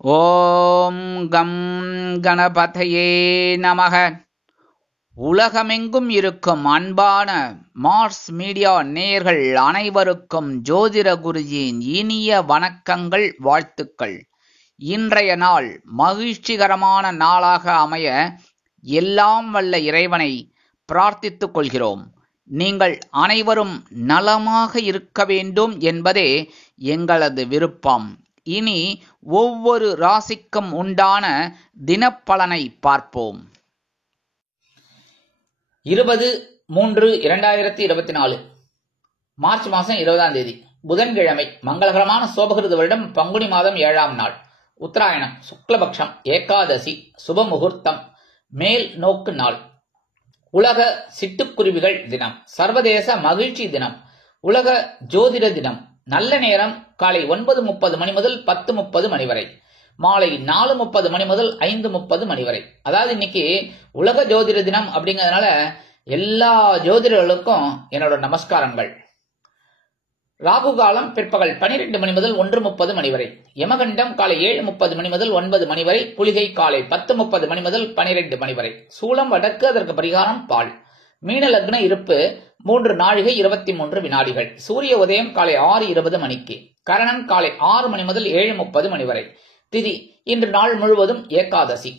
ஓம் come கணபதையே நமக. உலகமெங்கும் இருக்கும் அன்பான மார்ஸ் மீடியா நேயர்கள் அனைவருக்கும் ஜோதிட குருஜியின் இனிய வணக்கங்கள், வாழ்த்துக்கள். இன்றைய நாள் மகிழ்ச்சிகரமான நாளாக அமைய எல்லாம் வல்ல இறைவனை பிரார்த்தித்துக் கொள்கிறோம். நீங்கள் அனைவரும் நலமாக இருக்க வேண்டும் என்பதே எங்களது விருப்பம். இனி ஒவ்வொரு ராசிக்கும் உண்டான தினப்பலனை பார்ப்போம். 20/3/2024 மார்ச் மாதம் 20ஆம் தேதி புதன்கிழமை, மங்களகரமான சோபகிருத வருடம் பங்குனி மாதம் 7ஆம் நாள், உத்தராயணம், சுக்லபக்ஷம், ஏகாதசி, சுப முகூர்த்தம், மேல் நோக்கு நாள், உலக சிட்டுக்குருவிகள் தினம், சர்வதேச மகிழ்ச்சி தினம், உலக ஜோதிட தினம். நல்ல நேரம் காலை 9:30 மணி முதல் 10:30 மணி வரை, மாலை 4:30 மணி முதல் 5:30 மணி வரை. அதாவது இன்னைக்கு உலக ஜோதிட தினம் அப்படிங்கிறதுனால எல்லா ஜோதிடர்களுக்கும் என்னோட நமஸ்காரங்கள். ராகு காலம் பிற்பகல் 12 மணி முதல் 1:30 மணி வரை, யமகண்டம் காலை 7:30 மணி முதல் 9 மணி வரை, குளிகை காலை 10:30 மணி முதல் 12 மணி வரை, சூலம் வடக்கு, அதற்கு பரிகாரம் பால். மீன லக்ன இருப்பு 3 நாழிகை 23 வினாடிகள். சூரிய உதயம் காலை 6:20 மணிக்கு. கரணம் காலை 6 மணி முதல் 7:30 மணி வரை. திதி இன்று நாள் முழுவதும் ஏகாதசி.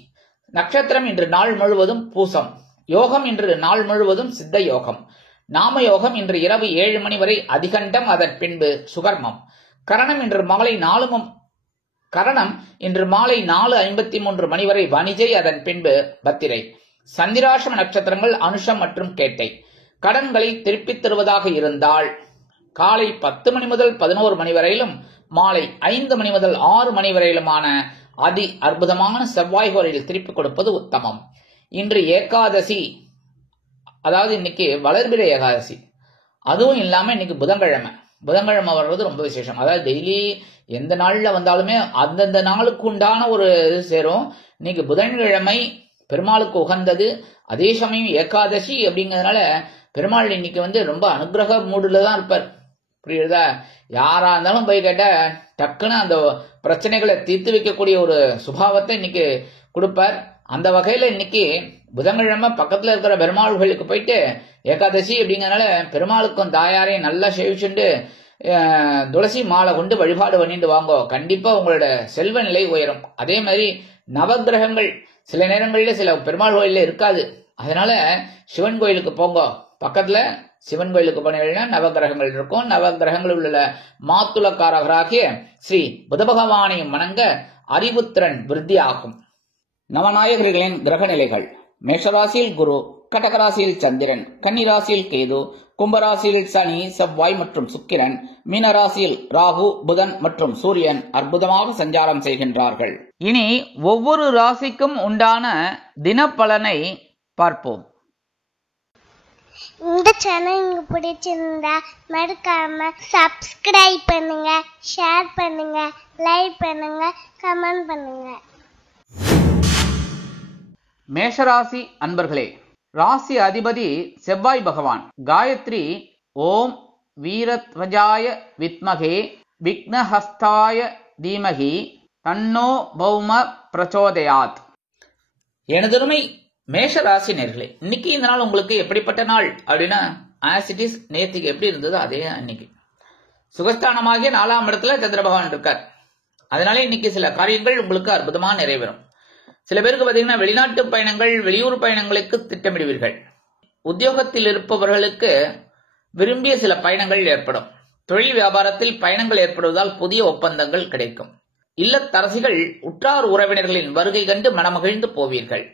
நட்சத்திரம் இன்று நாள் முழுவதும் பூசம். யோகம் இன்று நாள் முழுவதும் சித்த யோகம். நாம யோகம் இன்று இரவு 7 மணி வரை அதிகண்டம், அதன் பின்பு சுகர்மம். கரணம் இன்று மாலை 4:53 மணி வரை வணிஜை, அதன் பின்பு பத்திரை. சந்திராஷ்டம நட்சத்திரங்கள் அனுஷம் மற்றும் கேட்டை. கடன்களை திருப்பித் தருவதாக இருந்தால் காலை 10 மணி முதல் 11 மணி வரையிலும், மாலை 5 மணி முதல் 6 மணி வரையிலுமான அதி அற்புதமான செவ்வாய் கோரையில் திருப்பிக் கொடுப்பது உத்தமம். இன்று ஏகாதசி, அதாவது இன்னைக்கு வளர்பிறை ஏகாதசி. அதுவும் இல்லாம இன்னைக்கு புதன்கிழமை வர்றது ரொம்ப விசேஷம். அதாவது டெய்லி எந்த நாள்ல வந்தாலுமே அந்தந்த நாளுக்கு உண்டான ஒரு இது சேரும். இன்னைக்கு புதன்கிழமை பெருமாளுக்கு உகந்தது. அதே சமயம் ஏகாதசி அப்படிங்கிறதுனால பெருமாள் இன்னைக்கு ரொம்ப அனுகிரக மூடுல தான் இருப்பார். புரியுதா? யாரா இருந்தாலும் போய் கேட்ட டக்குன்னு அந்த பிரச்சனைகளை தீர்த்து வைக்கக்கூடிய ஒரு சுபாவத்தை இன்னைக்கு கொடுப்பார். அந்த வகையில இன்னைக்கு புதன்கிழமை பக்கத்துல இருக்கிற பெருமாள் கோயிலுக்கு போயிட்டு, ஏகாதசி அப்படிங்கறதுனால பெருமாளுக்கும் தாயாரையும் நல்லா சேவிச்சுண்டு துளசி மாலை கொண்டு வழிபாடு பண்ணிட்டு வாங்கோ. கண்டிப்பா உங்களோட செல்வ நிலை உயரும். அதே மாதிரி நவகிரகங்கள் சில நேரங்களில் சில பெருமாள் கோயில இருக்காது. அதனால சிவன் கோயிலுக்கு போங்க. பக்கத்துல சிவன் கோயிலுக்கு போனீங்கன்னா நவகிரகங்கள் இருக்கும். நவகிரகங்களில் உள்ள மாத்துளக்காரகராகிய ஸ்ரீ புத பகவானையும் வணங்க அறிவுத்திறன் விருத்தி ஆகும். நவநாயகர்களின் கிரக நிலைகள்: மேஷராசியில் குரு, கடகராசியில் சந்திரன், கன்னிராசியில் கேது, கும்பராசியில் சனி, செவ்வாய் மற்றும் சுக்கிரன், மீனராசியில் ராகு, புதன் மற்றும் சூரியன் அற்புதமாக சஞ்சாரம் செய்கின்றார்கள். இனி ஒவ்வொரு ராசிக்கும் உண்டான தினப்பலனை பார்ப்போம். இந்த சேனல் உங்களுக்கு பிடிச்சிருந்தா மறக்காம சப்ஸ்கிரைப் பண்ணுங்க, ஷேர் பண்ணுங்க, லைக் பண்ணுங்க, கமெண்ட் பண்ணுங்க. மேஷராசி அன்பர்களே, ராசி அதிபதி செவ்வாய் பகவான். காயத்ரி ஓம் வீரத்வஜாய வித்மகே விக்னஹஸ்தாய தீமகி தன்னோ பௌம பிரச்சோதயாத். எனதருமை மேஷ ராசி நேயர்களே, இன்னைக்கு இந்த நாள் உங்களுக்கு எப்படிப்பட்ட நாள் அப்படின்னா, ஆஸ் இட் இஸ் நேற்றுக்கு எப்படி இருந்ததோ அதே இன்னைக்கு. சுகஸ்தானமாகிய 4ஆம் இடத்துல சந்திர பகவான் இருக்கார். அதனால இன்னைக்கு சில காரியங்கள் உங்களுக்கு அற்புதமா நிறைவேறும். சில பேருக்கு பாத்தீங்கன்னா வெளிநாட்டு பயணங்கள், வெளியூர் பயணங்களுக்கு திட்டமிடுவீர்கள். உத்தியோகத்தில் இருப்பவர்களுக்கு விரும்பிய சில பயணங்கள் ஏற்படும். தொழில் வியாபாரத்தில் பயணங்கள் ஏற்படுவதால் புதிய ஒப்பந்தங்கள் கிடைக்கும். இல்லத்தரசிகள் உற்றார் உறவினர்களின் வருகை கண்டு மனமகிழ்ந்து போவீர்கள்.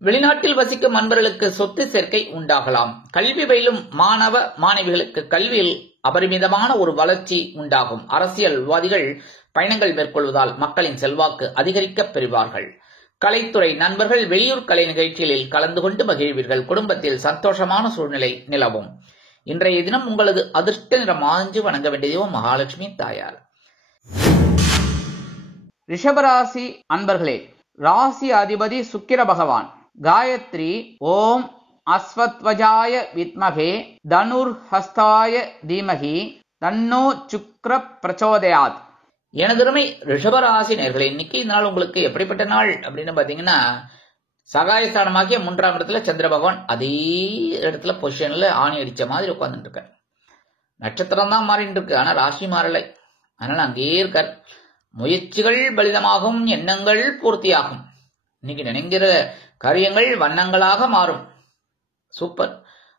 வெளிநாட்டில் வசிக்கும் அன்பர்களுக்கு சொத்து சேர்க்கை உண்டாகலாம். கல்வி பயிலும் மாணவ மாணவிகளுக்கு கல்வியில் அபரிமிதமான ஒரு வளர்ச்சி உண்டாகும். அரசியல்வாதிகள் பயணங்கள் மேற்கொள்வதால் மக்களின் செல்வாக்கு அதிகரிக்க பெறுவார்கள். கலைத்துறை நண்பர்கள் வெளியூர் கலை நிகழ்ச்சிகளில் கலந்து கொண்டு மகிழ்வீர்கள். குடும்பத்தில் சந்தோஷமான சூழ்நிலை நிலவும். இன்றைய தினம் உங்களது அதிர்ஷ்ட நிறம் ஆஞ்சு வணங்க வேண்டியதோ மகாலட்சுமி தாயார். ரிஷபராசி அன்பர்களே, ராசி அதிபதி சுக்கிர பகவான். காயத்ரி ஓம் அஸ்வத்வஜாய வித்மகே தனுர்ஹஸ்தாய தீமகி தன்னோ சுக்ர பிரச்சோதயாத். எனதருமை ரிஷபராசி நேயர்களே, இன்னைக்கு இந்த நாள் உங்களுக்கு எப்படிப்பட்ட நாள் அப்படின்னு பாத்தீங்கன்னா, சகாயஸ்தானமாகிய 3ஆம் இடத்துல சந்திர பகவான் அதே இடத்துல பொசிஷன்ல ஆணி அடிச்ச மாதிரி உட்கார்ந்துட்டு இருக்கார். நட்சத்திரம் தான் மாறிட்டு இருக்கு, ஆனா ராசி மாறலை. அதனால அங்கேயே இருக்கார். முயற்சிகள் பலிதமாகும், எண்ணங்கள் பூர்த்தியாகும். இன்னைக்கு நினைக்கிற காரியங்கள் வண்ணங்களாக மாறும். சூப்பர்.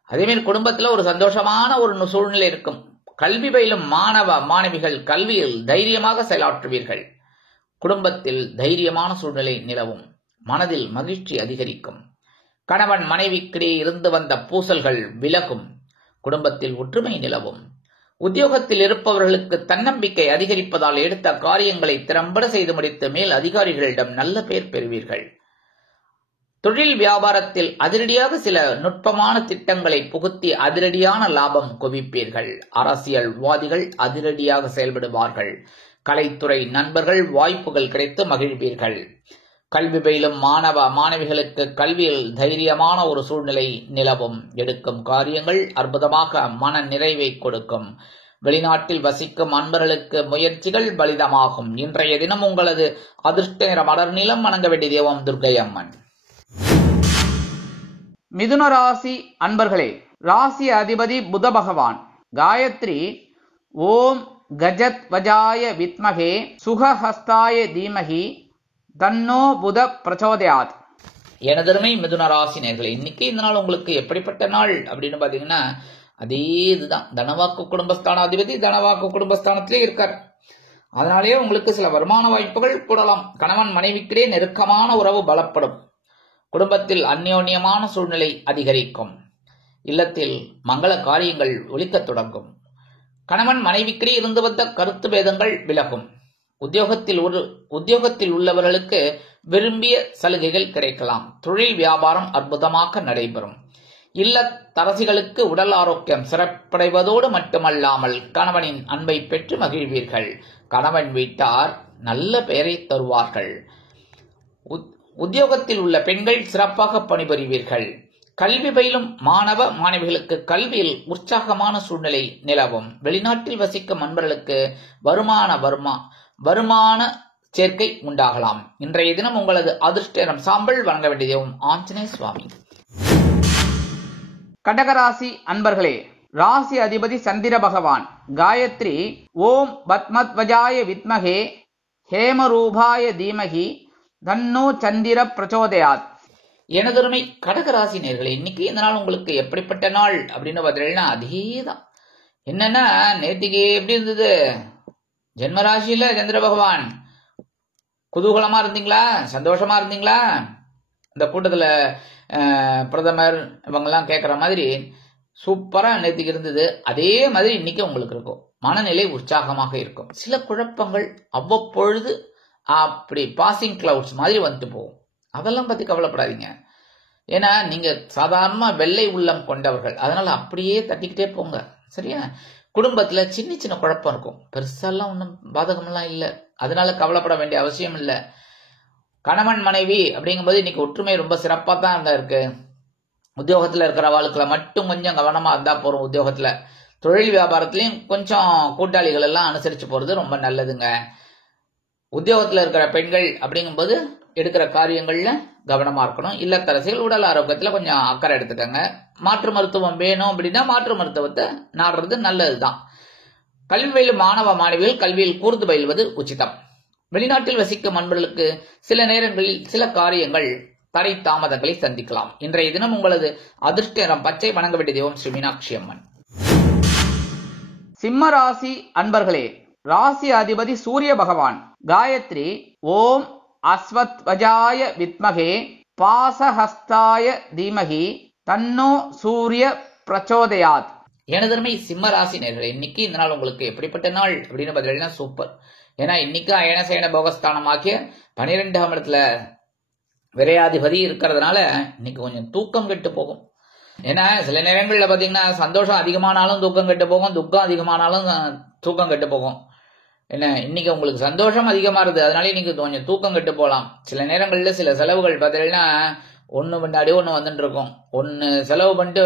அதேமாதிரி குடும்பத்துல ஒரு சந்தோஷமான ஒரு சூழ்நிலை இருக்கும். கல்வி பயிலும் மாணவ மாணவிகள் கல்வியில் தைரியமாக செயலாற்றுவீர்கள். குடும்பத்தில் தைரியமான சூழ்நிலை நிலவும். மனதில் மகிழ்ச்சி அதிகரிக்கும். கணவன் மனைவிக்கிடையே இருந்து வந்த பூசல்கள் விலகும். குடும்பத்தில் ஒற்றுமை நிலவும். உத்தியோகத்தில் இருப்பவர்களுக்கு தன்னம்பிக்கை அதிகரிப்பதால் எடுத்த காரியங்களை திறம்பட செய்து முடித்து மேல் அதிகாரிகளிடம் நல்ல பெயர் பெறுவீர்கள். தொழில் வியாபாரத்தில் அதிரடியாக சில நுட்பமான திட்டங்களை புகுத்தி அதிரடியான லாபம் குவிப்பீர்கள். அரசியல்வாதிகள் அதிரடியாக செயல்படுவார்கள். கலைத்துறை நண்பர்கள் வாய்ப்புகள் கிடைத்து மகிழ்வீர்கள். கல்வி பயிலும் மாணவ மாணவிகளுக்கு கல்வியில் தைரியமான ஒரு சூழ்நிலை நிலவும். எடுக்கும் காரியங்கள் அற்புதமாக மன நிறைவை கொடுக்கும். வெளிநாட்டில் வசிக்கும் அன்பர்களுக்கு முயற்சிகள் பலிதமாகும். இன்றைய தினம் உங்களது அதிர்ஷ்ட நிற மலர் நிலம் வணங்க வேண்டிய தெய்வம் துர்க்கை அம்மன். மிதுன ராசி அன்பர்களே, ராசி அதிபதி புத பகவான். காயத்ரி ஓம் கஜத் வஜாய வித்மகே சுகஹஸ்தாய தீமகி தன்னோ புத பிரச்சோதயாத். எனதருமை மிதுன ராசி நேயர்களே, இன்னைக்கு இந்த நாள் உங்களுக்கு எப்படிப்பட்ட நாள் அப்படின்னு பாத்தீங்கன்னா, அதே இதுதான். தனவாக்கு குடும்பஸ்தானாதிபதி தனவாக்கு குடும்பஸ்தானத்திலே இருக்கார். அதனாலேயே உங்களுக்கு சில வருமான வாய்ப்புகள் கூடலாம். கணவன் மனைவிக்கிடையே நெருக்கமான உறவு பலப்படும். குடும்பத்தில் அந்யோன்யமான சூழ்நிலை அதிகரிக்கும். இல்லத்தில் மங்கள காரியங்கள் ஒலிக்கத் தொடங்கும். கணவன் மனைவிக்கிடையே இருந்து வந்த கருத்து பேதங்கள் விலகும். உத்தியோகத்தில் உள்ளவர்களுக்கு விரும்பிய சலுகைகள் கிடைக்கலாம். தொழில் வியாபாரம் அற்புதமாக நடைபெறும். இல்லத்தரசிகளுக்கு உடல் ஆரோக்கியம் சிறப்படைவதோடு மட்டுமல்லாமல் கணவனின் அன்பை பெற்று மகிழ்வீர்கள். கணவன் வீட்டார் நல்ல பெயரை தருவார்கள். உத்தியோகத்தில் உள்ள பெண்கள் சிறப்பாக பணிபுரிவீர்கள். கல்வி பயிலும் மாணவ மாணவிகளுக்கு கல்வியில் உற்சாகமான சூழ்நிலை நிலவும். வெளிநாட்டில் வசிக்கும் அன்பர்களுக்கு வருமான சேர்க்கை உண்டாகலாம். இன்றைய தினம் உங்களது அதிர்ஷ்டம் சாம்பல் வழங்க வேண்டியதும் ஆஞ்சநேய சுவாமி. கடகராசி அன்பர்களே, ராசி அதிபதி சந்திர பகவான். காயத்ரி ஓம் பத்மத்வஜாய வித்மகே ஹேமரூபாய தீமகி தன்னோ சந்திர பிரச்சோதயாத். எனதருமை கடகராசி நேயர்களே, இன்னைக்கு இந்த நாள் உங்களுக்கு எப்படிப்பட்ட நாள் அப்படின்னு பார்த்தீங்கன்னா, அதேதான். என்னன்னா, நேத்திக்கு எப்படி இருந்தது? ஜென்மராசியில சந்திர பகவான். குதூகலமா இருந்தீங்களா? சந்தோஷமா இருந்தீங்களா? இந்த கூட்டத்துல பிரதமர் இவங்கெல்லாம் கேட்குற மாதிரி சூப்பரா நேத்திக்கு இருந்தது. அதே மாதிரி இன்னைக்கு உங்களுக்கு இருக்கும். மனநிலை உற்சாகமாக இருக்கும். சில குழப்பங்கள் அவ்வப்பொழுது அப்படி பாசிங் கிளவுட்ஸ் மாதிரி வந்துட்டு போகும். அதெல்லாம் பத்தி கவலைப்படாதீங்க. ஏன்னா நீங்க சாதாரண வெள்ளை உள்ளம் கொண்டவர்கள். அதனால அப்படியே தட்டிக்கிட்டே போங்க. சரியா? குடும்பத்துல சின்ன சின்ன குழப்பம் இருக்கும். பெருசாலாம் ஒன்றும் பாதகம்லாம் இல்லை. அதனால கவலைப்பட வேண்டிய அவசியம் இல்லை. கணவன் மனைவி அப்படிங்கும்போது இன்னைக்கு ஒற்றுமை ரொம்ப சிறப்பாக தான் அங்க இருக்கு. உத்தியோகத்துல இருக்கிற வாழ்க்கையில மட்டும் கொஞ்சம் கவனமா இருந்தா போறோம். உத்தியோகத்துல தொழில் வியாபாரத்திலையும் கொஞ்சம் கூட்டாளிகள் எல்லாம் அனுசரிச்சு போறது ரொம்ப நல்லதுங்க. உத்தியோகத்துல இருக்கிற பெண்கள் அப்படிங்கும்போது எடுக்கிற காரியங்கள்ல கவனமா இருக்கணும். இல்லத்தரசிகள் உடல் ஆரோக்கியத்துல கொஞ்சம் அக்கறை எடுத்துக்கங்க. மாற்று மருத்துவம் வேணும் அப்படின்னா மாற்று மருத்துவத்தை நாடுறது நல்லதுதான். கல்வி பயிலும் மாணவ மாணவிகள் கல்வியில் கூர்ந்து பயில்வது உச்சிதம். வெளிநாட்டில் வசிக்கும் அன்பர்களுக்கு சில நேரங்களில் சில காரியங்கள் தடை தாமதங்களை சந்திக்கலாம். இன்றைய தினம் உங்களது அதிர்ஷ்ட நிறம் பச்சை. வணங்க வேண்டிய தெய்வம் ஸ்ரீ மீனாட்சி அம்மன். சிம்ம ராசி அன்பர்களே, ராசி அதிபதி சூரிய பகவான். காயத்ரி ஓம் அஸ்வத்வஜாய வித்மகே பாசஹஸ்தாய தீமகி தன்னோ சூரிய பிரச்சோதயாத். எனதருமை சிம்ம ராசி நேயர்களே, இன்னைக்கு இந்த நாள் உங்களுக்கு எப்படிப்பட்ட நாள் அப்படின்னு பார்த்தீங்கன்னா சூப்பர். ஏன்னா இன்னைக்கு அயனசேன போகஸ்தானமாக்கிய 12ஆம் இடத்துல விரையாதிபதி இருக்கிறதுனால இன்னைக்கு கொஞ்சம் தூக்கம் கெட்டு போகும். ஏன்னா சில நேரங்களில் பார்த்தீங்கன்னா சந்தோஷம் அதிகமானாலும் தூக்கம் கெட்டு போகும், துக்கம் அதிகமானாலும் தூக்கம் கெட்டு போகும். என்ன இன்னைக்கு உங்களுக்கு சந்தோஷம் அதிகமா இருக்குது, அதனால இன்னைக்கு கொஞ்சம் தூக்கம் கெட்டு போகலாம். சில நேரங்களில் சில செலவுகள் பார்த்தீங்கன்னா ஒன்று முன்னாடி ஒன்று வந்துட்டு இருக்கும். ஒன்று செலவு பண்ணிட்டு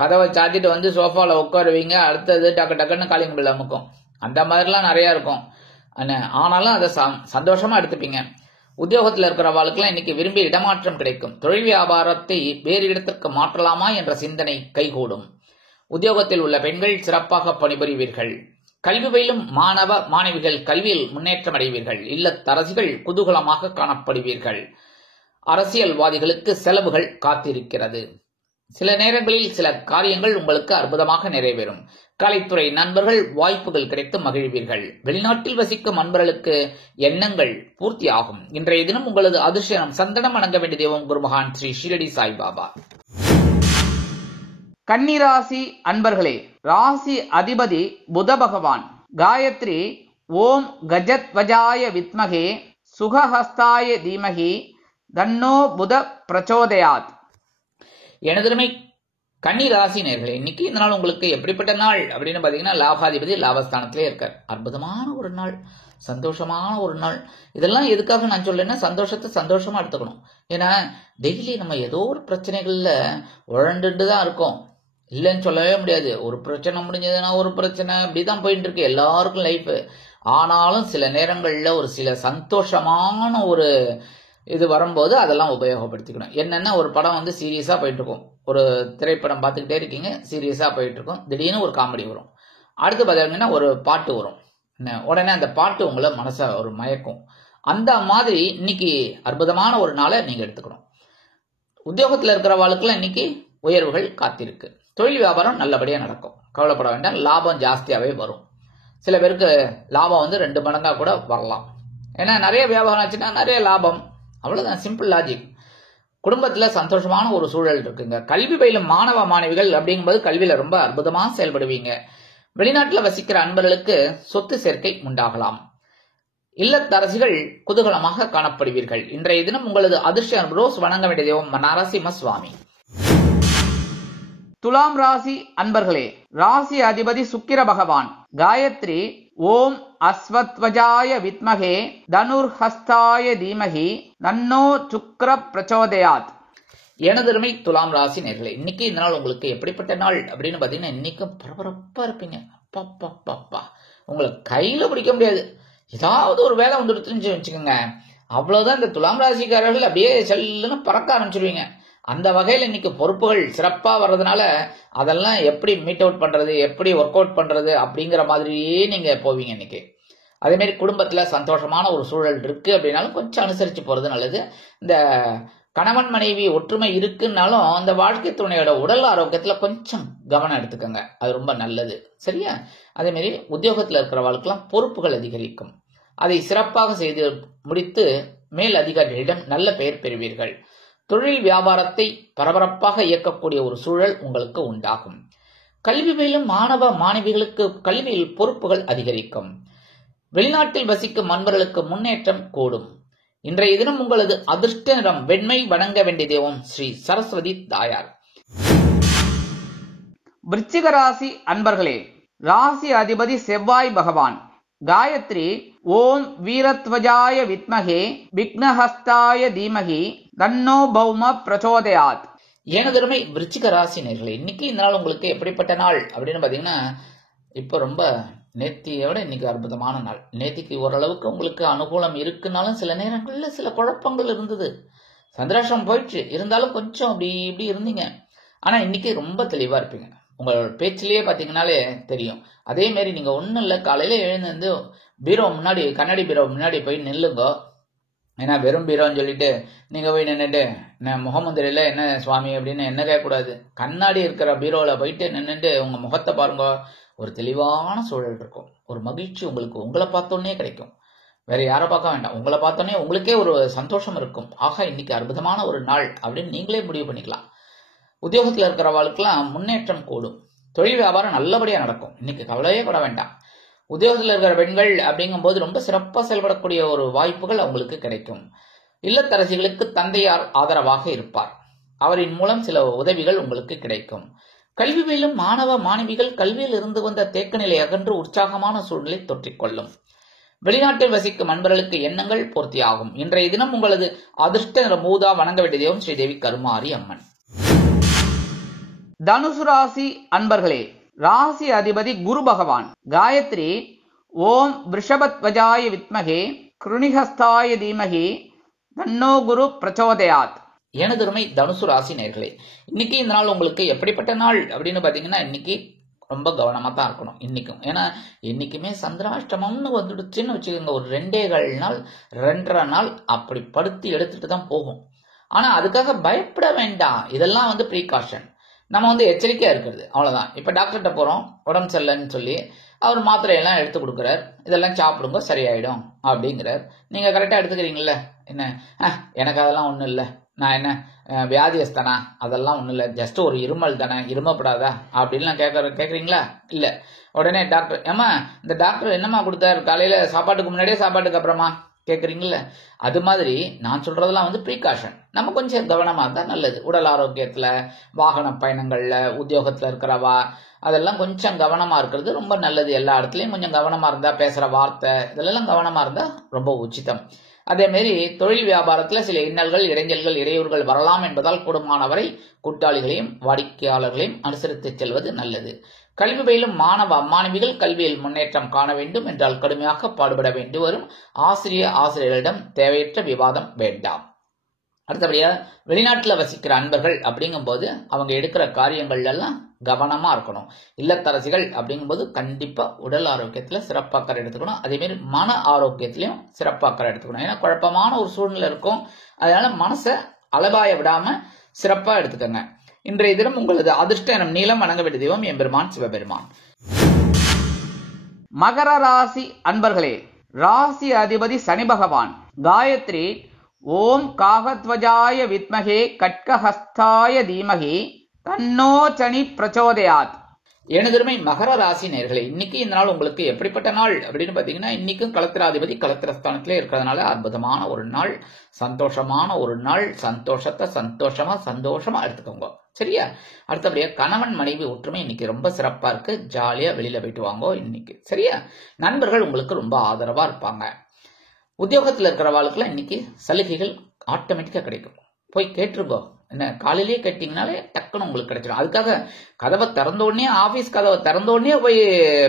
கதவை சாத்திட்டு வந்து சோஃபாவில் உட்காருவீங்க, அடுத்தது டக்கு டக்குன்னு காலிங் பில் அமுக்கும். அந்த மாதிரிலாம் நிறையா இருக்கும். ஆனாலும் அதை சந்தோஷமா எடுத்துப்பீங்க. உத்தியோகத்தில் இருக்கிறவாளுக்கெல்லாம் இன்னைக்கு விரும்பி இடமாற்றம் கிடைக்கும். தொழில் வியாபாரத்தை வேறு இடத்திற்கு மாற்றலாமா என்ற சிந்தனை கைகூடும். உத்தியோகத்தில் உள்ள பெண்கள் சிறப்பாக பணிபுரிவீர்கள். கல்வி பயிலும் மாணவ மாணவிகள் கல்வியில் முன்னேற்றம் அடைவீர்கள். இல்லத்தரசிகள் குதூகலமாக காணப்படுவீர்கள். அரசியல்வாதிகளுக்கு செலவுகள் காத்திருக்கிறது. சில நேரங்களில் சில காரியங்கள் உங்களுக்கு அற்புதமாக நிறைவேறும். கலைத்துறை நண்பர்கள் வாய்ப்புகள் கிடைத்து மகிழ்வீர்கள். வெளிநாட்டில் வசிக்கும் நண்பர்களுக்கு எண்ணங்கள் பூர்த்தியாகும். இன்றைய தினம் உங்களது அதிர்ஷ்டம் சந்தனம் வணங்க வேண்டிய தெய்வம் குருமகான் ஸ்ரீ ஷீரடி சாய்பாபா. கன்னிராசி அன்பர்களே, ராசி அதிபதி புத பகவான். காயத்ரி ஓம் கஜத்வஜாய வித்மகே சுகஹஸ்தாய தீமகி தன்னோ புத பிரச்சோதயாத். எனதுமை கன்னி ராசி நேயர்களே, இன்னைக்கு இந்த நாள் உங்களுக்கு எப்படிப்பட்ட நாள் அப்படின்னு பாத்தீங்கன்னா, லாபாதிபதி லாபஸ்தானத்திலே இருக்கார். அற்புதமான ஒரு நாள், சந்தோஷமான ஒரு நாள். இதெல்லாம் எதுக்காக நான் சொல்லேன்னா, சந்தோஷத்தை சந்தோஷமா எடுத்துக்கணும். ஏன்னா டெய்லி நம்ம ஏதோ ஒரு பிரச்சனைகள்ல உழண்டுட்டு தான் இருக்கோம், இல்லைன்னு சொல்லவே முடியாது. ஒரு பிரச்சனை முடிஞ்சதுன்னா ஒரு பிரச்சனை, இப்படிதான் போயிட்டு இருக்கு எல்லாருக்கும் லைஃப். ஆனாலும் சில நேரங்கள்ல ஒரு சில சந்தோஷமான ஒரு இது வரும்போது அதெல்லாம் உபயோகப்படுத்திக்கணும். என்னன்னா, ஒரு படம் வந்து சீரியஸா போயிட்டு இருக்கும், ஒரு திரைப்படம் பார்த்துக்கிட்டே இருக்கீங்க, சீரியஸா போயிட்டு இருக்கும், திடீர்னு ஒரு காமெடி வரும், அடுத்து பார்த்தீங்கன்னா ஒரு பாட்டு வரும், உடனே அந்த பாட்டு உங்களை மனசை ஒரு மயக்கும். அந்த மாதிரி இன்னைக்கு அற்புதமான ஒரு நாளை நீங்க எடுத்துக்கணும். உத்தியோகத்தில் இருக்கிறவாளுக்கெல்லாம் இன்னைக்கு உயர்வுகள் காத்திருக்கு. தொழில் வியாபாரம் நல்லபடியா நடக்கும், கவலைப்பட வேண்டாம். லாபம் ஜாஸ்தியாவே வரும். சில பேருக்கு லாபம் வந்து 2 மடங்கா கூட வரலாம். ஏன்னா நிறைய வியாபாரம் ஆச்சுன்னா நிறைய லாபம், அவ்வளவுதான், சிம்பிள் லாஜிக். குடும்பத்துல சந்தோஷமான ஒரு சூழல் இருக்குங்க. கல்வி பயிலும் மாணவ மாணவிகள் அப்படிங்கும்போது கல்வியில ரொம்ப அற்புதமா செயல்படுவீங்க. வெளிநாட்டுல வசிக்கிற அன்பர்களுக்கு சொத்து சேர்க்கை உண்டாகலாம். இல்லத்தரசிகள் குதூகலமாக காணப்படுவீர்கள். இன்றைய தினம் உங்களது அதிர்ஷ்டம் ரோஸ் வணங்க வேண்டிய தெய்வம் நரசிம்ம சுவாமி. துலாம் ராசி அன்பர்களே, ராசி அதிபதி சுக்கிர பகவான். காயத்ரி ஓம் அஸ்வத்வஜாய வித்மகே தனுர்ஹஸ்தாய தீமகி தன்னோ சுக்கிர பிரச்சோதயாத். எனதருமை துலாம் ராசி நேயர்களே, இன்னைக்கு இந்த நாள் உங்களுக்கு எப்படிப்பட்ட நாள் அப்படின்னு பாத்தீங்கன்னா, இன்னைக்கும் பரபரப்பா இருப்பீங்க. அப்பா உங்களை கையில பிடிக்க முடியாது. ஏதாவது ஒரு வேலை வந்துடுச்சுன்னு வச்சுக்கோங்க, அவ்வளவுதான். இந்த துலாம் ராசிக்காரர்கள் அப்படியே செல்லுன்னு பறக்க ஆரம்பிச்சிருவீங்க. அந்த வகையில் இன்னைக்கு பொறுப்புகள் சிறப்பா வர்றதுனால அதெல்லாம் எப்படி மீட் அவுட் பண்றது, எப்படி ஒர்க் அவுட் பண்றது அப்படிங்கிற மாதிரியே நீங்க போவீங்க இன்னைக்கு. அதே மாதிரி குடும்பத்துல சந்தோஷமான ஒரு சூழல் இருக்கு அப்படின்னாலும் கொஞ்சம் அனுசரிச்சு போறது நல்லது. இந்த கணவன் மனைவி ஒற்றுமை இருக்குன்னாலும் அந்த வாழ்க்கை துணையோட உடல் ஆரோக்கியத்துல கொஞ்சம் கவனம் எடுத்துக்கோங்க, அது ரொம்ப நல்லது, சரியா? அதே மாதிரி உத்தியோகத்துல இருக்கிறவர்களுக்கெல்லாம் பொறுப்புகள் அதிகரிக்கும். அதை சிறப்பாக செய்து முடித்து மேல் அதிகாரிகளிடம் நல்ல பெயர் பெறுவீர்கள். தொழில் வியாபாரத்தை பரபரப்பாக இயக்கக்கூடிய ஒரு சூழல் உங்களுக்கு உண்டாகும். கல்வி பயிலும் மாணவ மாணவிகளுக்கு கல்வியில் பொறுப்புகள் அதிகரிக்கும். வெளிநாட்டில் வசிக்கும் நண்பர்களுக்கு முன்னேற்றம் கூடும். இன்றைய தினம் உங்களது அதிர்ஷ்ட நிறம் வெண்மை. வணங்க வேண்டிய தெய்வம் ஸ்ரீ சரஸ்வதி தாயார். விருச்சிக ராசி அன்பர்களே, ராசி அதிபதி செவ்வாய் பகவான். காயத்ரி ஓம் வீரத்வஜாய வித்மகே விக்னஹஸ்தாய தீமகி தன்னோ பௌம பிரச்சோதயாத். எனதருமை விருச்சிக ராசி நேயர்களே, இன்னைக்கு இந்த நாள் உங்களுக்கு எப்படிப்பட்ட நாள் அப்படின்னு பாத்தீங்கன்னா, இப்போ ரொம்ப நேத்தியோட இன்னைக்கு அற்புதமான நாள். நேத்திக்கு ஓரளவுக்கு உங்களுக்கு அனுகூலம் இருக்குனாலும் சில நேரங்கள்ல சில குழப்பங்கள் இருந்தது. சந்திராஷ்டிரம் போயிடுச்சு, இருந்தாலும் கொஞ்சம் அப்படி இப்படி இருந்தீங்க. ஆனா இன்னைக்கு ரொம்ப தெளிவா இருப்பீங்க. உங்களோட பேச்சிலேயே பாத்தீங்கன்னாலே தெரியும். அதே மாதிரி நீங்க ஒன்னும் இல்லை, காலையில எழுந்து பீரோ முன்னாடி, கண்ணாடி பீரோ முன்னாடி போய் நில்லுங்க. ஏன்னா வெறும் பீரோன்னு சொல்லிட்டு நீங்க போய் நின்றுட்டு முகமுந்திரில என்ன சுவாமி அப்படின்னு என்ன கேட்கக்கூடாது. கண்ணாடி இருக்கிற பீரோவில் போயிட்டு நின்றுட்டு உங்க முகத்தை பாருங்க, ஒரு தெளிவான சூழல் இருக்கும். ஒரு மகிழ்ச்சி உங்களுக்கு உங்களை பார்த்தோன்னே கிடைக்கும். வேற யாரை பார்க்க வேண்டாம், உங்களை பார்த்தோன்னே உங்களுக்கே ஒரு சந்தோஷம் இருக்கும். ஆக இன்னைக்கு அற்புதமான ஒரு நாள் அப்படின்னு நீங்களே முடிவு பண்ணிக்கலாம். உத்தியோகத்தில் இருக்கிறவர்களுக்கெல்லாம் முன்னேற்றம் கூடும். தொழில் வியாபாரம் நல்லபடியா நடக்கும். இன்னைக்கு கவலையே பட வேண்டாம். உத்தியோகத்தில் இருக்கிற பெண்கள் அப்படிங்கும் போது ரொம்ப சிறப்பாக செயல்படக்கூடிய ஒரு வாய்ப்புகள் அவங்களுக்கு கிடைக்கும். இல்லத்தரசிகளுக்கு தந்தையார் ஆதரவாக இருப்பார். அவரின் மூலம் சில உதவிகள் உங்களுக்கு கிடைக்கும். கல்வி பயிலும் மாணவ மாணவிகள் கல்வியில் இருந்து வந்த தேக்க நிலை அகன்று உற்சாகமான சூழ்நிலை தொற்றிக்கொள்ளும். வெளிநாட்டில் வசிக்கும் நண்பர்களுக்கு எண்ணங்கள் பூர்த்தியாகும். இன்றைய தினம் உங்களது அதிர்ஷ்ட நிற மூதா. வணங்க வேண்டிய தெய்வம் ஸ்ரீதேவி கருமாரி அம்மன். தனுசு ராசி அன்பர்களே, ராசி அதிபதி குரு பகவான். காயத்ரி ஓம் விருஷபத்வஜாய வித்மகே கிருணிஹஸ்தாய தீமகி தன்னோ குரு பிரச்சோதயாத். எனதுரிமை தனுசு ராசி நேர்களே, இன்னைக்கு இந்த நாள் உங்களுக்கு எப்படிப்பட்ட நாள் அப்படின்னு பாத்தீங்கன்னா, இன்னைக்கு ரொம்ப கவனமா தான் இருக்கணும் இன்னைக்கும். ஏன்னா இன்னைக்குமே சந்திராஷ்டமம்னு வந்துடுச்சுன்னு வச்சுக்கோங்க, ஒரு 2.25 நாள் 2.5 நாள் அப்படி படுத்தி எடுத்துட்டு தான் போகும். ஆனா அதுக்காக பயப்பட வேண்டாம். இதெல்லாம் ப்ரீகாஷன், நம்ம எச்சரிக்கையா இருக்கிறது, அவ்வளவுதான். இப்ப டாக்டர்கிட்ட போறோம், உடம்பு சரியில்லைன்னு சொல்லி அவர் மாத்திரையெல்லாம் எடுத்து கொடுக்குறார், இதெல்லாம் சாப்பிடுங்க சரியாயிடும் அப்படிங்கிறார். நீங்க கரெக்டா எடுத்துக்கிறீங்கல்ல? என்ன எனக்கு அதெல்லாம் ஒண்ணும் இல்லை, நான் என்ன வியாதியஸ்தானா, அதெல்லாம் ஒண்ணும் இல்லை, ஜஸ்ட் ஒரு இருமல் தானே, இருமப்படாதா அப்படின்லாம் கேட்குறீங்களா? இல்ல. உடனே டாக்டர், ஏமா இந்த டாக்டர் என்னமா கொடுத்தாரு, காலையில சாப்பாட்டுக்கு முன்னாடியே சாப்பாட்டுக்கு அப்புறமா கேட்குறீங்களா? அது மாதிரி நான் சொல்றதெல்லாம் ப்ரீகாஷன், நம்ம கொஞ்சம் கவனமா இருந்தா நல்லது. உடல் ஆரோக்கியத்துல, வாகன பயணங்கள்ல, உத்தியோகத்துல இருக்கிறவா அதெல்லாம் கொஞ்சம் கவனமா இருக்கிறது ரொம்ப நல்லது. எல்லா இடத்துலயும் கொஞ்சம் கவனமா இருந்தா, பேசுற வார்த்தை இதெல்லாம் கவனமா இருந்தா ரொம்ப உச்சிதம். அதே மாதிரி தொழில் வியாபாரத்துல சில இன்னல்கள், இடைஞ்சல்கள், இடையூறுகள் வரலாம் என்பதால் கூடுமானவரை கூட்டாளிகளையும் வாடிக்கையாளர்களையும் அனுசரித்து செல்வது நல்லது. கல்வி பயிலும் மாணவ மாணவிகள் கல்வியில் முன்னேற்றம் காண வேண்டும் என்றால் கடுமையாக பாடுபட வேண்டி வரும். ஆசிரியர்களிடம் தேவையற்ற விவாதம் வேண்டாம். அடுத்தபடியா வெளிநாட்டுல வசிக்கிற அன்பர்கள் அப்படிங்கும் போது அவங்க எடுக்கிற காரியங்கள் எல்லாம் கவனமா இருக்கணும். இல்லத்தரசிகள் அப்படிங்கும்போது கண்டிப்பா உடல் ஆரோக்கியத்துல சிறப்பாக்கறை எடுத்துக்கணும். அதே மாதிரி மன ஆரோக்கியத்திலையும் சிறப்பாக்கறை எடுத்துக்கணும். ஏன்னா குழப்பமான ஒரு சூழ்நிலை இருக்கும், அதனால மனசை அலபாய விடாம சிறப்பா எடுத்துக்கங்க. இன்றைய தினம் உங்களது அதிர்ஷ்ட எனும் நீளம் வணங்க வேண்டிய தெய்வம் எம்பெருமான் சிவபெருமான். மகர ராசி அன்பர்களே, ராசி அதிபதி சனி பகவான். காயத்ரி ஓம் காகத்வஜாய வித்மகே கட்கஹஸ்தாய தீமகி தன்னோ சனி பிரச்சோதயாத். எனதுரிமை மகர ராசி நேர்களே, இன்னைக்கு இந்த நாள் உங்களுக்கு எப்படிப்பட்ட நாள் அப்படின்னு பாத்தீங்கன்னா, இன்னைக்கும் களத்திராதிபதி களத்திரஸ்தானத்திலே இருக்கிறதுனால அற்புதமான ஒரு நாள், சந்தோஷமான ஒரு நாள். சந்தோஷத்தை சந்தோஷமா எடுத்துக்கோங்க, சரியா? அடுத்தபடியா கணவன் மனைவி ஒற்றுமை இன்னைக்கு ரொம்ப சிறப்பா இருக்கு. ஜாலியா வெளியில போயிட்டு வாங்க இன்னைக்கு, சரியா? நண்பர்கள் உங்களுக்கு ரொம்ப ஆதரவா இருப்பாங்க. உத்தியோகத்துல இருக்கிறவாளுக்குலாம் இன்னைக்கு சலுகைகள் ஆட்டோமேட்டிக்கா கிடைக்கும், போய் கேட்டுருங்கோ. என்ன காலையிலேயே கேட்டீங்கனாலே டக்குன்னு உங்களுக்கு கிடைச்சிடும். அதுக்காக கதவை திறந்த உடனே, ஆபீஸ் கதவை திறந்த உடனே போய்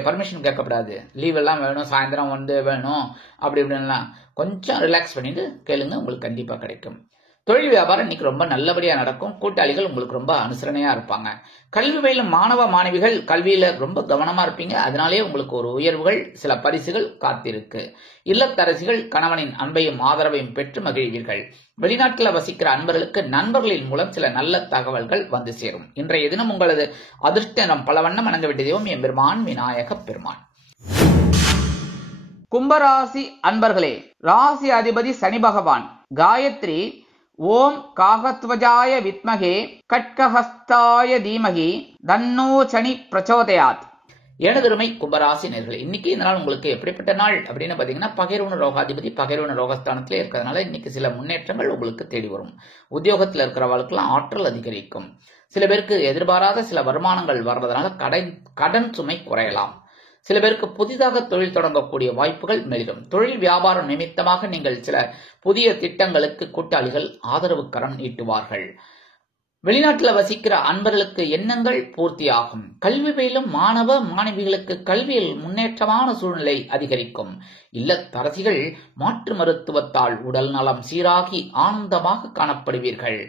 பர்மிஷன் கேட்கக்கூடாது. லீவ் எல்லாம் வேணும், சாயந்தரம் வேணும் அப்படி இப்படின்லாம் கொஞ்சம் ரிலாக்ஸ் பண்ணிட்டு கேளுங்க, உங்களுக்கு கண்டிப்பா கிடைக்கும். தொழில் வியாபாரம் இன்னைக்கு ரொம்ப நல்லபடியா நடக்கும். கூட்டாளிகள் உங்களுக்கு ரொம்ப அனுசரணையா இருப்பாங்க. கல்வி பயிலும் மாணவ மாணவிகள் கல்வியில ரொம்ப கவனமா இருப்பீங்க, அதனாலே உங்களுக்கு ஒரு உயர்வுகள், சில பரிசுகள் காத்திருக்கு. இல்லத்தரசிகள் கணவனின் அன்பையும் ஆதரவையும் பெற்று மகிழ்வீர்கள். வெளிநாட்டில் வசிக்கிற அன்பர்களுக்கு நண்பர்களின் மூலம் சில நல்ல தகவல்கள் வந்து சேரும். இன்றைய தினம் உங்களது அதிர்ஷ்டம் பல வண்ணம் வணங்க வேண்டிய தெய்வம் எம்பெருமான் விநாயக பெருமான். கும்பராசி அன்பர்களே, ராசி அதிபதி சனி பகவான். காயத்ரி ஓம் காகத்வஜாய வித்மகே கட்கஹஸ்தாய தீமகி தன்னோ சனி பிரச்சோதயாத். எனதுரிமை கும்பராசி நேர்களே, இன்னைக்கு இந்த நாள் உங்களுக்கு எப்படிப்பட்ட நாள் அப்படின்னு பாத்தீங்கன்னா, பகைர்வன ரோகாதிபதி பகைர்வன ரோகஸ்தானத்திலே இருக்கிறதுனால இன்னைக்கு சில முன்னேற்றங்கள் உங்களுக்கு தேடி வரும். உத்தியோகத்தில் இருக்கிறவர்களுக்கெல்லாம் ஆற்றல் அதிகரிக்கும். சில பேருக்கு எதிர்பாராத சில வருமானங்கள் வர்றதுனால கடன் சுமை குறையலாம். சில பேருக்கு புதிதாக தொழில் தொடங்கக்கூடிய வாய்ப்புகள் மேலும். தொழில் வியாபாரம் நிமித்தமாக நீங்கள் சில புதிய திட்டங்களுக்கு கூட்டாளிகள் ஆதரவு கரம் நீட்டுவார்கள். வெளிநாட்டில் வசிக்கிற அன்பர்களுக்கு எண்ணங்கள் பூர்த்தியாகும். கல்வி பயிலும் மாணவ மாணவிகளுக்கு கல்வியில் முன்னேற்றமான சூழ்நிலை அதிகரிக்கும். இல்லத்தரசிகள் மாற்று மருத்துவத்தால் உடல் நலம் சீராகி ஆனந்தமாக காணப்படுவீர்கள்.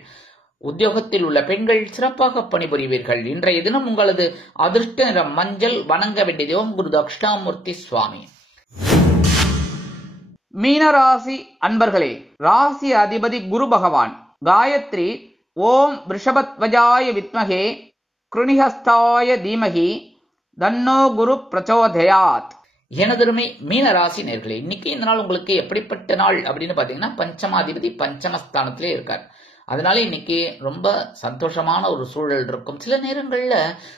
உத்தியோகத்தில் உள்ள பெண்கள் சிறப்பாக பணிபுரிவீர்கள். இன்றைய தினம் உங்களது அதிர்ஷ்ட நிறம் மஞ்சள், வணங்க வேண்டிய தெய்வம் குரு தட்சிணாமூர்த்தி சுவாமி. மீனராசி அன்பர்களே, ராசி அதிபதி குரு பகவான். காயத்ரி ஓம் விருஷபத்வஜாய வித்மகே கிருணிஹஸ்தாய தீமகி தன்னோ குரு பிரச்சோதயாத். எனதுரிமை மீன ராசி நேர்களே, இன்னைக்கு இந்த நாள் உங்களுக்கு எப்படிப்பட்ட நாள் அப்படின்னு பாத்தீங்கன்னா, பஞ்சமாதிபதி பஞ்சமஸ்தானத்திலே இருக்கார். அதனால இன்னைக்கு ரொம்ப சந்தோஷமான ஒரு சூழல் இருக்கும். சில நேரங்கள்ல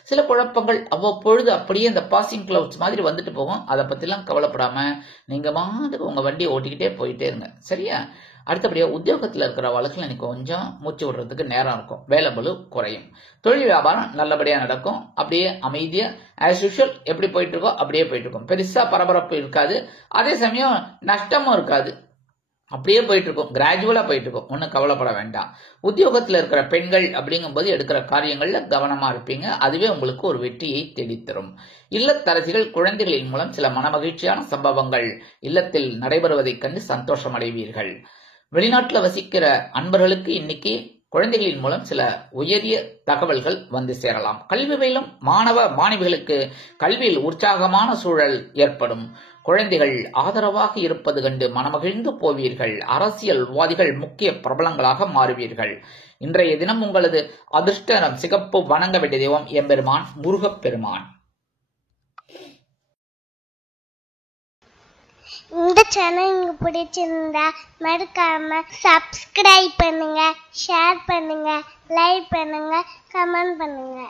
சில குழப்பங்கள் அவ்வப்பொழுது அப்படியே இந்த பாசிங் கிளவுட்ஸ் மாதிரி வந்துட்டு போகும். அதை பத்திலாம் கவலைப்படாம நீங்க மாதிரி உங்க வண்டியை ஓட்டிக்கிட்டே போயிட்டே இருங்க, சரியா? அடுத்தபடியா உத்தியோகத்தில் இருக்கிறவர்களுக்கு இன்னைக்கு கொஞ்சம் மூச்சு விடுறதுக்கு நேரம் இருக்கும், வேலை பளு குறையும். தொழில் வியாபாரம் நல்லபடியா நடக்கும். அப்படியே அமைதியா ஆஸ் யூஷுவல் எப்படி போயிட்டு இருக்கோ அப்படியே போயிட்டு இருக்கும். பெருசா பரபரப்பு இருக்காது, அதே சமயம் நஷ்டமும் இருக்காது. அப்படியே போயிட்டு இருக்கும், கிராஜுவலா போயிட்டு இருக்கும். ஒன்றும் கவலைப்பட வேண்டாம். உத்தியோகத்தில் இருக்கிற பெண்கள் அப்படிங்கும்போது எடுக்கிற காரியங்கள்ல கவனமா இருப்பீங்க. அதுவே உங்களுக்கு ஒரு வெற்றியை தேடித்தரும். இல்லத்தரசிகள் குழந்தைகளின் மூலம் சில மனமகிழ்ச்சியான சம்பவங்கள் இல்லத்தில் நடைபெறுவதைக் கண்டு சந்தோஷம் அடைவீர்கள். வெளிநாட்டில் வசிக்கிற அன்பர்களுக்கு இன்னைக்கு குழந்தைகளின் மூலம் சில உயரிய தகவல்கள் வந்து சேரலாம். கல்வி பயிலும் மாணவ மாணவிகளுக்கு கல்வியில் உற்சாகமான சூழல் ஏற்படும். குழந்தைகள் ஆதரவாக இருப்பது கண்டு மனமகிழ்ந்து போவீர்கள். அரசியல்வாதிகள் முக்கிய பிரபலங்களாக மாறுவீர்கள். இன்றைய தினம் உங்களது அதிர்ஷ்ட நிறம் சிகப்பு. வணங்க வேண்டிய தெய்வம் எம்பெருமான் முருகப்பெருமான். இந்த சேனல் உங்களுக்கு பிடிச்சிருந்தா மறக்காம சப்ஸ்கிரைப் பண்ணுங்க, ஷேர் பண்ணுங்க, லைக் பண்ணுங்க, கமெண்ட் பண்ணுங்க.